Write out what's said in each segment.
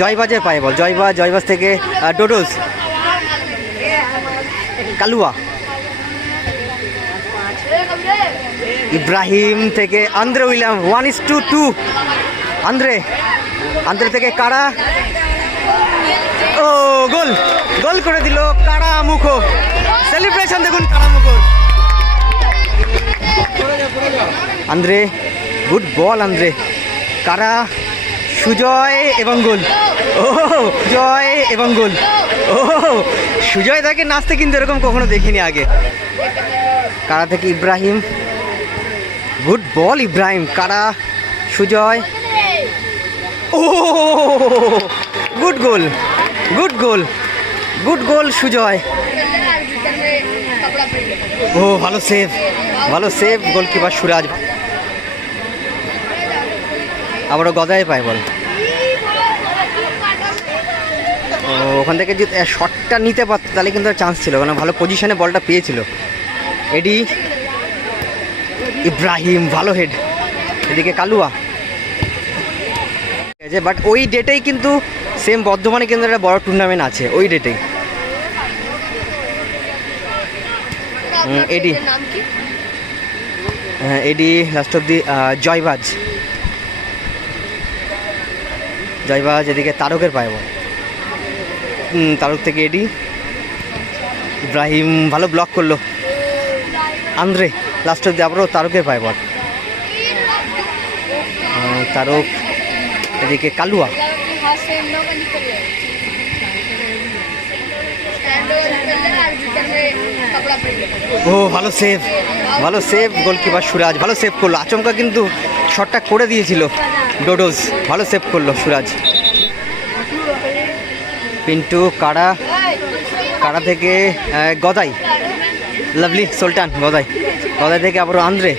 জয়বাজের পায়ে বল জয়বাজ জয়বাজ থেকে ডোডোজ। কালুয়া। ইব্রাহিম থেকে Andre William one is two two Andre Andre থেকে কারা? ও, গোল গোল করে দিল কারা মুখো সেলিব্রেশন দেখুন কারা মুখোর আন্দ্রে গুড বল আন্দ্রে। কারা? সুজয় এবং গোল। ও জয় এবং গোল। ও, সুজয় তাকে নাচতে কিন্তু এরকম কখনো দেখিনি আগে। কারা থেকে ইব্রাহিম? Good ball Ibrahim. কারা? সুজয়। ও, good goal. Good goal. Good goal Sujoy. ও, ভালো সেভ। ভালো সেভ গোলকিপার সুরাজ। আবারও গদায় পায় বল। ওখান থেকে যদি শটটা নিতে পারতো তাহলে কিন্তু চান্স ছিল কারণ ভালো পজিশনে বলটা পেয়েছিল। এডি ইব্রাহিম ভালো হেড এদিকে কালুয়া। ঠিক আছে বাট ওই ডেটেই কিন্তু সেম বর্ধমানে কিন্তু একটা বড় টুর্নামেন্ট আছে ওই ডেটেই এডি। হ্যাঁ, এডি লাস্ট অব দি জয়বাজ। যাইবা এদিকে তারকের পায়ে বল। তারক থেকে এডি। ইব্রাহিম ভালো ব্লক করল। আন্দ্রে লাস্ট অব্দি আবারও তারকের পায়ে বল। তারক, এদিকে কালুয়া। ও, ভালো সেভ ভালো সেভ গোলকিপার সুরাজ। ভালো সেভ করল। আচমকা কিন্তু শটটা করে দিয়েছিল। ডোডোজ, ভালো সেভ করল সুরাজ। পিন্টু কাড়া কাড়া থেকে গদাই। লাভলি সুলতান, গদাই। গদাই থেকে আবারও আন্দ্রে।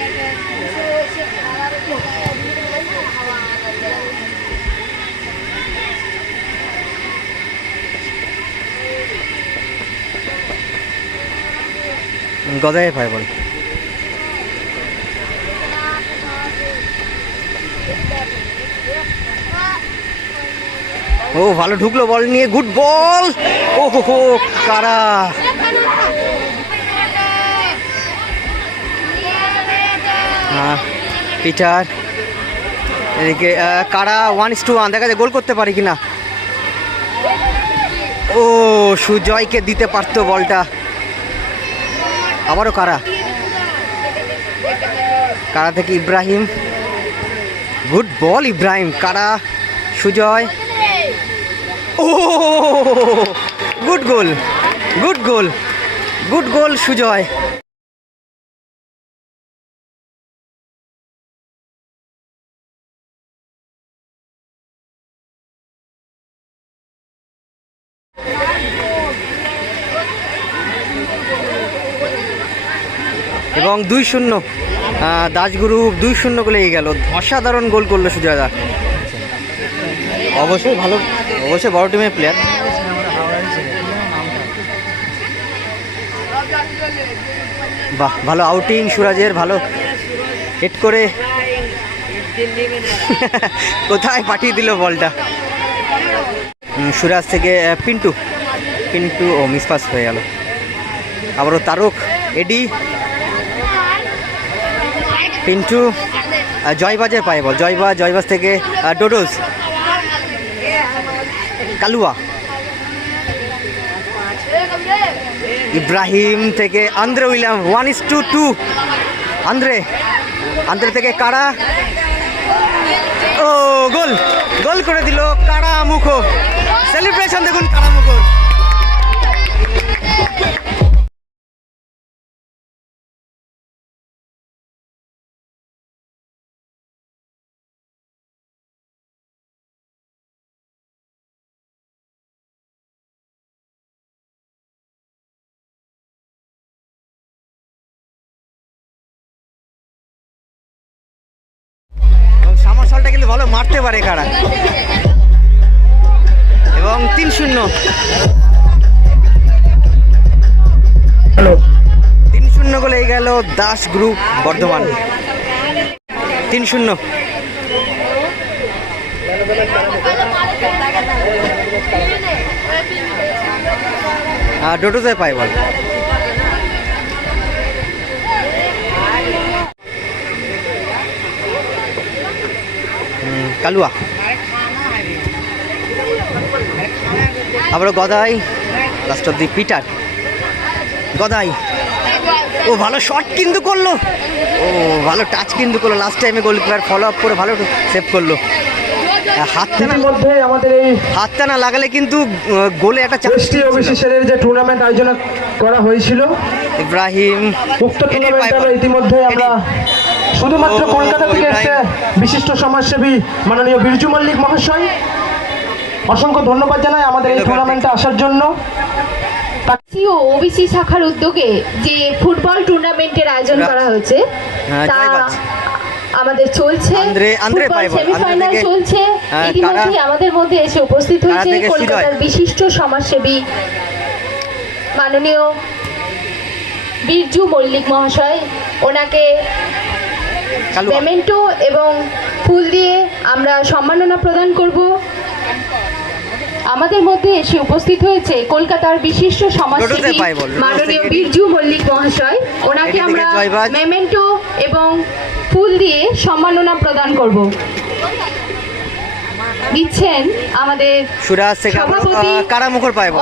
গদাই, ভাই, বল। ও ভালো ঢুকলো বল নিয়ে গুড বল। ও হো কারা? হ্যাঁ, পিটার। এদিকে কারা? ওয়ান ইস টু ওয়ান দেখা যায় গোল করতে পারি কিনা। ও সুজয়কে দিতে পারতো বলটা। আবারও কারা? কারা থেকে ইব্রাহিম? Good ball Ibrahim. কারা? সুজয়। ও, good goal good goal good goal Sujoy. এবং দুই শূন্য দাসগুরু দুই শূন্য গোলে গেল। অসাধারণ গোল করল সুজয় দা। অবশ্যই ভালো অবশ্যই বড় টিমের প্লেয়ার বাহ, ভালো আউটিং সুরাজের, ভালো হেড করে। কোথায় পাঠিয়ে দিল বলটা? সুরাজ থেকে পিন্টু। পিন্টু ও মিসপাস হয়ে গেল। আবারও তারক এডি পিন্টু জয়বাজের পায়ে বল জয়বাজ জয়বাজ থেকে ডোডোজ। কালুয়া। ইব্রাহিম থেকে Andre William one is two two Andre Andre থেকে কারা? ও, গোল। গোল করে দিল কারা মুখো। সেলিব্রেশন দেখুন কারা মুখোর ভালো, মারতে পারে কারা? এবং তিন শূন্য। তিন শূন্য গোলে গেল দাস গ্রুপ বর্ধমান। তিন শূন্য। আর ডোটোতে পাই বল। কালুয়া। আবারও Gadai last of the Peter. Gadai ও ভালো শট কিন্তু করল। ও ভালো টাচ কিন্তু করল। লাস্ট টাইমে গোলকিপার ফলো আপ করে ভালো সেভ করল। হাতটা না ইতিমধ্যে আমাদের এই হাতটা না লাগালে কিন্তু গোলে একটা চান্স এসটি যে টুর্নামেন্ট আয়োজন করা হয়েছিল ইব্রাহিম উক্ত পাইবল। ইতিমধ্যে আমরা শুধুমাত্র কলকাতা থেকে বিশিষ্ট সমাজসেবী মাননীয় বিরজু মল্লিক মহাশয়। অসংখ্য ধন্যবাদ জানাই আমাদের এই টুর্নামেন্টে আসার জন্য। ওবিসি ওবিসি শাখার উদ্যোগে যে ফুটবল টুর্নামেন্টের আয়োজন করা হয়েছে হ্যাঁ, তা আমাদের চলছে। সেমিফাইনাল চলছে। হ্যাঁ, ইতিমধ্যে আমাদের মধ্যে এসে উপস্থিত হয়েছে কলকাতার বিশিষ্ট সমাজসেবী মাননীয় বীরজু মল্লিক মহাশয়। ওনাকে পেমেন্টো এবং ফুল দিয়ে আমরা সম্মাননা প্রদান করব। আমাদের মধ্যে এসে উপস্থিত হয়েছে কলকাতার বিশিষ্ট সমাজসেবী মাননীয় বীরজু মল্লিক মহাশয়। ওনাকে আমরা মেমেন্টো এবং ফুল দিয়ে সম্মাননা প্রদান করব। দিচ্ছেন আমাদের সভাপতি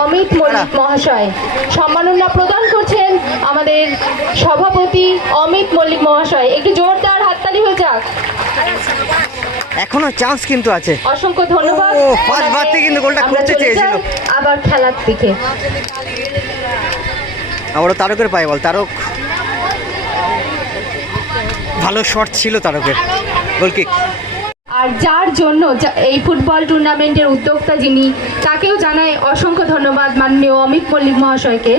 অমিত মল্লিক মহাশয়। সম্মাননা প্রদান করছেন আমাদের সভাপতি অমিত মল্লিক মহাশয়। একটু জোরদার হাততালি হয়ে যাক। এখনও চান্স কিন্তু আছে। অসংখ্য ধন্যবাদ। ও, first বার থেকে কিন্তু গোলটা করতে চেয়েছিল। আবার খেলার দিকে। আবারও তারকের পাই বল তারক। ভালো শট ছিল তারকের। গোলকিক আর যার জন্য এই ফুটবল টুর্নামেন্টের উদ্যোক্তা যিনি তাকেও জানাই অসংখ্য ধন্যবাদ মাননীয় অমিত মল্লিক মহাশয়কে।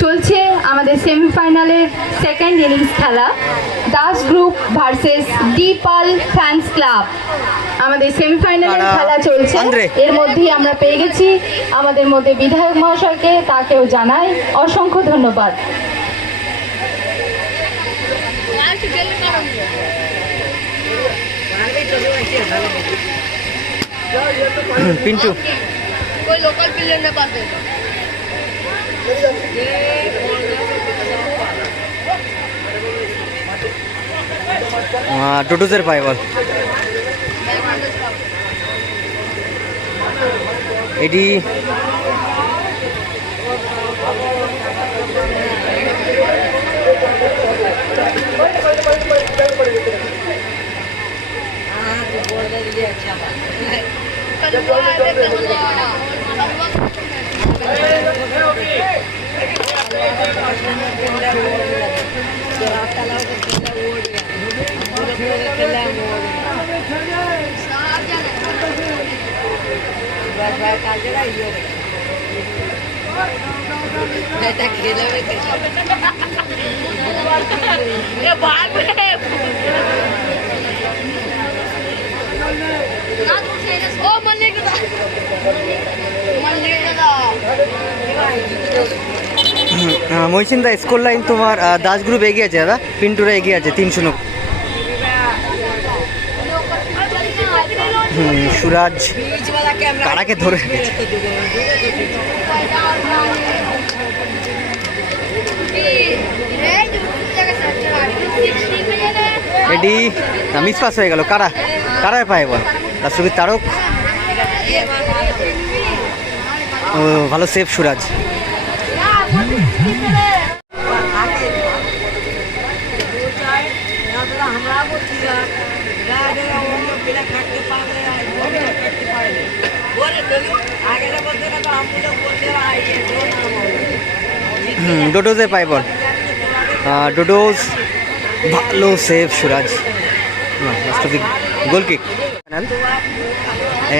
চলছে আমাদের সেমিফাইনালের সেকেন্ড ইনিংস খেলা Das group versus Dipal fans club আমাদের সেমিফাইনালের তারা- খেলা চলছে আন্দ্রে। এর মধ্যেই আমরা পেয়ে গেছি আমাদের মধ্যে বিধায়ক মহাশয়কে তাকেও জানাই অসংখ্য ধন্যবাদ পিন্টু कोई लोकल प्लेयर ने पास दे টোটোজের পাই বল এটি ये हाँ, मोहसिन दा स्कूल लाइन तुम्हार दास ग्रुप एगिए दादा? पिंटूरा एगिए तीन सौ नौ সুরাজ কারাকে ধরে রেখেছে এটি মিস পাস হয়ে গেল কারা কারায় পায় বল তার সঙ্গে তারক ও ভালো সেফ সুরাজ হুম, ডোডোজে পায় বল। ডোডোজ ভালো সেফ সুরাজ। গোল কিক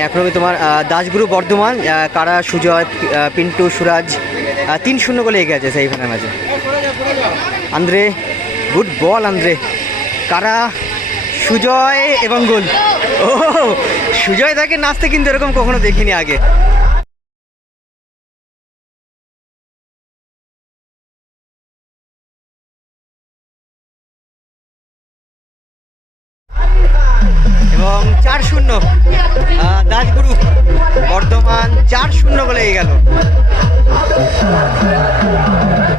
এখন আমি তোমার দাসগুরু বর্ধমান কারা সুজয় পিন্টু সুরাজ তিন শূন্য গোলে এগিয়ে আছে সেই ফাইনাল ম্যাচে আন্দ্রে গুড বল আন্দ্রে। কারা সুজয় এবং গোল। ও, সুজয় তাকে নাচতে কিন্তু এরকম কখনো দেখিনি আগে। এবং চার শূন্য। দাস গ্রুপ বর্ধমান চার শূন্য বলে গেল।